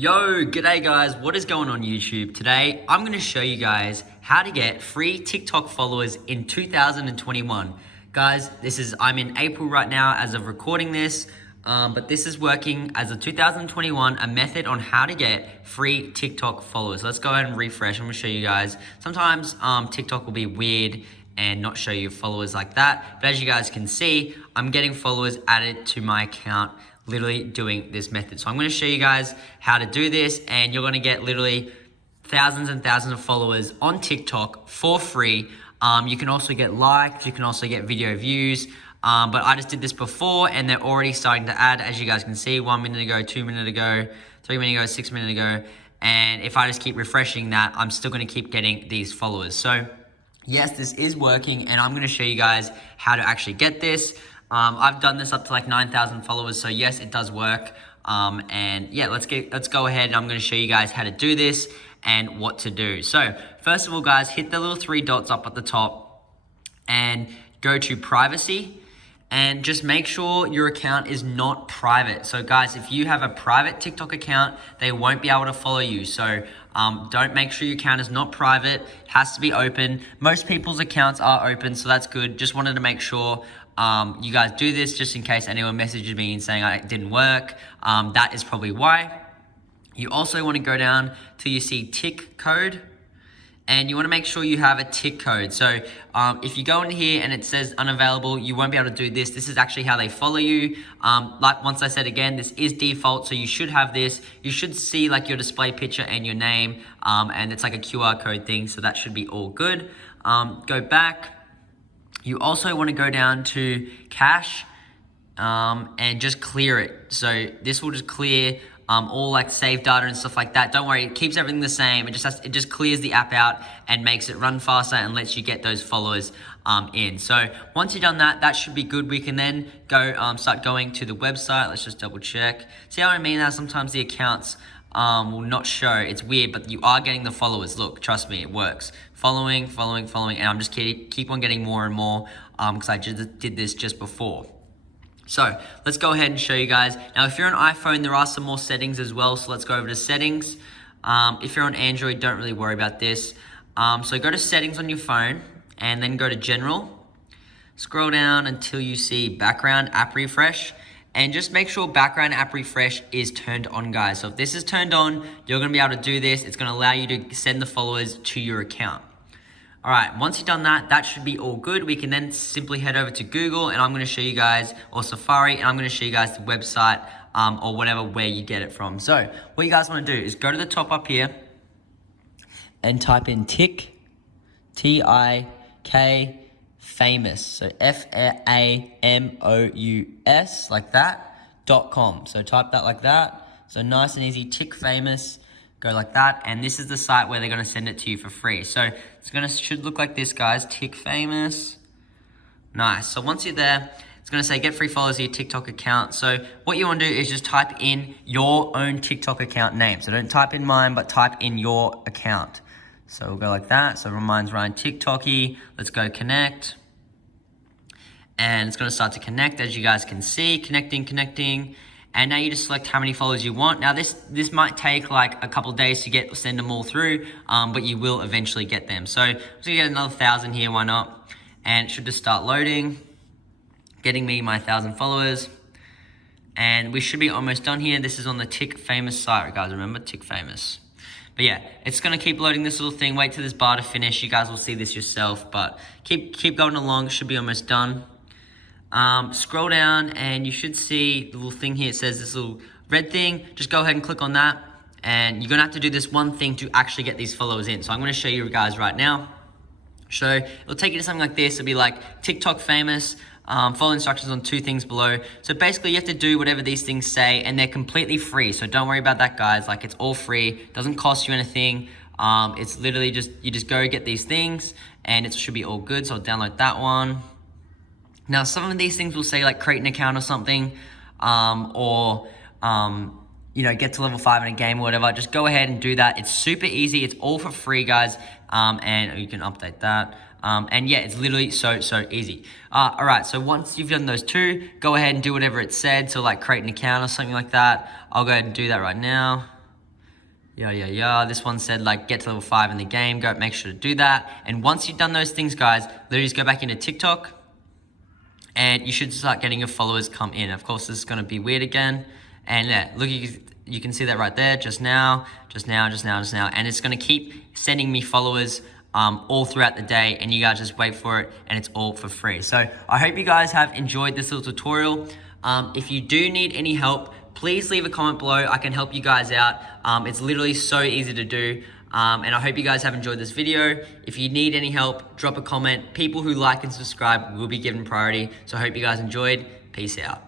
Yo, g'day guys, what is going on YouTube? Today, I'm going to show you guys how to get free TikTok followers in 2021. Guys, I'm in April right now as of recording this, but this is working as of 2021, a method on how to get free TikTok followers. Let's go ahead and refresh. I'm going to show you guys. Sometimes TikTok will be weird and not show you followers like that, but as you guys can see, I'm getting followers added to my account literally doing this method. So I'm going to show you guys how to do this, and you're going to get literally thousands and thousands of followers on TikTok for free. You can also get likes, you can also get video views, but I just did this before and they're already starting to add, as you guys can see, 1 minute ago, 2 minutes ago, 3 minutes ago, 6 minutes ago, and if I just keep refreshing that, I'm still going to keep getting these followers. So yes, this is working, and I'm going to show you guys how to actually get this. I've done this up to like 9,000 followers, so yes, it does work. And yeah, let's go ahead, and I'm going to show you guys how to do this and what to do. So first of all, guys, hit the little 3 dots up at the top and go to privacy, and just make sure your account is not private. So guys, if you have a private TikTok account, they won't be able to follow you. So don't make sure your account is not private. It has to be open. Most people's accounts are open, so that's good. Just wanted to make sure you guys do this, just in case anyone messages me and saying it didn't work. That is probably why. You also want to go down till you see tick code, and you want to make sure you have a tick code. So if you go in here and it says unavailable, you won't be able to do this. This is actually how they follow you. Like once I said again, this is default, so you should have this. You should see like your display picture and your name, and it's like a QR code thing, so that should be all good. Go back. You also want to go down to cache and just clear it. So this will just clear all like save data and stuff like that. Don't worry, it keeps everything the same. It just clears the app out and makes it run faster and lets you get those followers in. So once you've done that, that should be good. We can then go start going to the website. Let's just double check. See how I mean? That sometimes the accounts will not show. It's weird, but you are getting the followers. Look, trust me, it works. Following, and I'm just keep on getting more and more because I just did this just before. So let's go ahead and show you guys. Now, if you're on iPhone, there are some more settings as well. So let's go over to settings. If you're on Android, don't really worry about this. So go to settings on your phone and then go to general. Scroll down until you see background app refresh. And just make sure background app refresh is turned on, guys. So if this is turned on, you're going to be able to do this. It's going to allow you to send the followers to your account. All right, once you've done that, that should be all good. We can then simply head over to Google, and I'm going to show you guys, or Safari, and I'm going to show you guys the website or whatever, where you get it from. So what you guys want to do is go to the top up here and type in TikFamous, so FAMOUS, like that, .com. So type that like that. So nice and easy, tikfamous. Go like that, and this is the site where they're going to send it to you for free. So should look like this, guys. tikfamous. Nice. So once you're there, it's going to say get free followers to your TikTok account. So what you want to do is just type in your own TikTok account name. So don't type in mine, but type in your account. So we'll go like that. So mine's Ryan TikToky. Let's go connect. And it's going to start to connect, as you guys can see. Connecting. And now you just select how many followers you want. Now this might take like a couple of days to send them all through, but you will eventually get them. So I'm just gonna get another 1,000 here, why not? And it should just start loading, getting me my 1,000 followers. And we should be almost done here. This is on the tikfamous site, guys, remember, tikfamous. But yeah, it's gonna keep loading this little thing. Wait till this bar to finish. You guys will see this yourself, but keep going along. It should be almost done. Scroll down and you should see the little thing here. It says this little red thing. Just go ahead and click on that, and you're gonna have to do this one thing to actually get these followers in. So I'm gonna show you guys right now. So it'll take you to something like this. It'll be like TikTok famous. Follow instructions on 2 things below. So basically you have to do whatever these things say, and they're completely free. So don't worry about that, guys. Like, it's all free. Doesn't cost you anything. It's literally you just go get these things, and it should be all good. So I'll download that one. Now, some of these things will say like create an account or something, or get to level 5 in a game or whatever. Just go ahead and do that. It's super easy. It's all for free, guys. And you can update that. And yeah, it's literally so easy. All right, so once you've done those 2, go ahead and do whatever it said. So like create an account or something like that. I'll go ahead and do that right now. This one said like get to level 5 in the game. Go, make sure to do that. And once you've done those things, guys, literally just go back into TikTok and you should start getting your followers come in. Of course, this is going to be weird again. And yeah, look, you can see that right there, just now. And it's going to keep sending me followers all throughout the day, and you guys just wait for it, and it's all for free. So I hope you guys have enjoyed this little tutorial. If you do need any help, please leave a comment below. I can help you guys out. It's literally so easy to do. And I hope you guys have enjoyed this video. If you need any help, drop a comment. People who like and subscribe will be given priority. So I hope you guys enjoyed. Peace out.